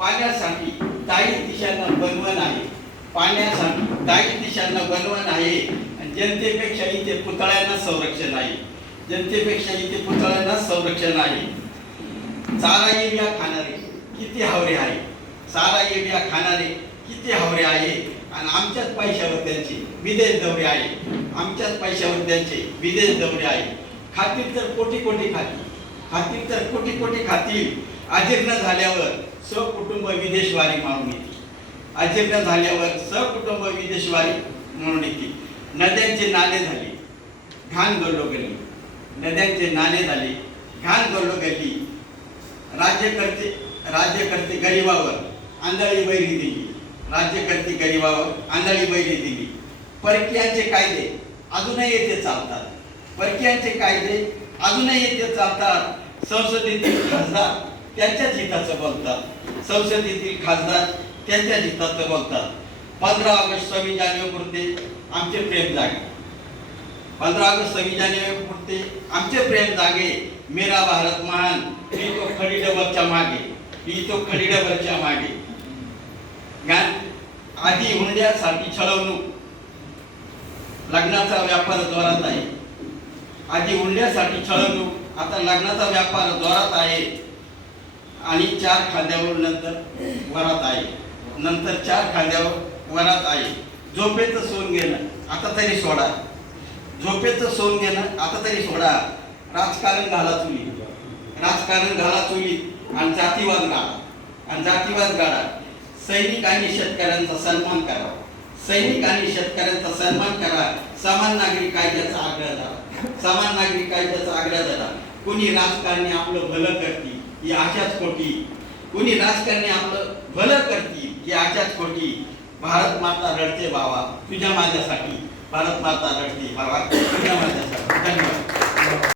पाण्यासाठी दाही दिशांना बनवण आहे, पाण्यासाठी दाही दिशांना बनवण आहे. आणि जनतेपेक्षा इथे पुतळ्यांना संरक्षण आहे, जनतेपेक्षा इथे पुतळ्यांना संरक्षण आहे. चारा एरिया खाणारे किती हावरे आहे, चारा एरिया खाणारे किती हावरे आहे. आणि आमच्याच पैशावर त्यांचे विदेश दौरे आहे, आमच्याच पैशावर त्यांचे विदेश दौरे आहे. खातील तर कोटी कोटी खातील, खातील तर कोटी कोटी खातील. अजीर्ण झाल्यावर सहकुटुंब विदेशवारी म्हणून येते, अजीर्ण झाल्यावर सहकुटुंब विदेशवारी म्हणून येते. नद्यांचे नाले झाले घाण गल्लोगल्ली, नद्यांचे नाले झाले घाण गल्लोगल्ली. राज्यकर्ते गरिबावर आंधळी बैरी दिली, राज्यकर्ते गरिबावर आंधळी बैरी दिली. परकीयांचे कायदे अजूनही येथे चालतात, परकीयांचे कायदे अजूनही येथे चालतात. संसदेतील खासदार त्यांच्याच हिताचं बोलतात, संसदेतील खासदार त्यांच्याच हिताचं बोलतात. 15 ऑगस्ट 26 जानेवारीपुरते आमचे प्रेम जागे, 15 ऑगस्ट 26 जानेवारीपुरते आमचे प्रेम जागे. मेरा भारत महान, मी तो खडी डबलच्या मागे, मी तो खडी डबलच्या मागे. आधी हुंड्यासाठी छळवणूक, लग्नाचा व्यापार जोरात आहे. आधी हुंड्यासाठी छळवणूक, आता लग्नाचा व्यापार जोरात आहे. आणि 4 खांद्यावर नंतर वरात आहे, नंतर 4 खांद्यावर वरात आहे. झोपेचं सोन घेणं आता तरी सोडा, झोपेचं सोन घेणं आता तरी सोडा. राजकारण घाला चुलीत, राजकारण घाला चुलीत. आणि जातीवाद गाळा, आणि जातीवाद गाळा. सैनिकांनी शेतकऱ्यांचा सन्मान करा, सैनिकांनी शेतकऱ्यांचा सन्मान करा. समान नागरिक कायद्याचा आग्रह झाला, समान नागरिक कायद्याचा आग्रह झाला. कुणी राजकारणी आपलं भलं करती ही आशाच खोटी, कुणी राजकारणी आपलं भलं करती ही आशाच खोटी. भारत माता रडते बाबा तुझ्या माझ्यासाठी, भारत माता रडते बाबा.